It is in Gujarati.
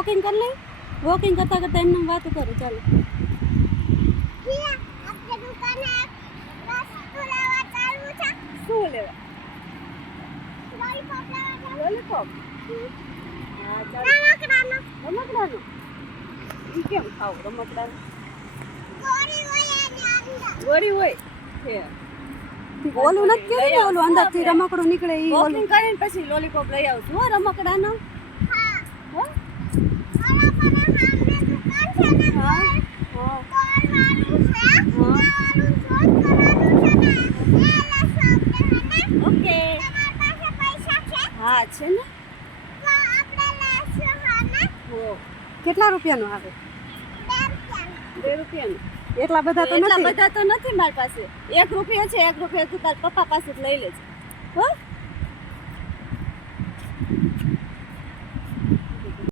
વોકિંગ કરી લઈ. વોકિંગ કરતા કરતા એમને વાતો કરો. ચાલો શું લેવા? લોલીપોપ. હા ચાલો. રમકડાનું ઈ કેમ ખાવ? રમકડાનું ગોળી હોય છે. ઓલું નથી કેવું ને, ઓલું અંદરથી રમકડું નીકળે ઈ ઓલું કરીને પછી લોલીપોપ લઈ આવશું. હો રમકડાનો. હો ઓકે. હા છે ને. કેટલા રૂપિયાનું આવે? 2 રૂપિયાનું. એટલા બધા તો નથી મારી પાસે. 1 રૂપિયો છે. 1 રૂપિયો તું તાર પપ્પા પાસે જ લઈ લેજે. હો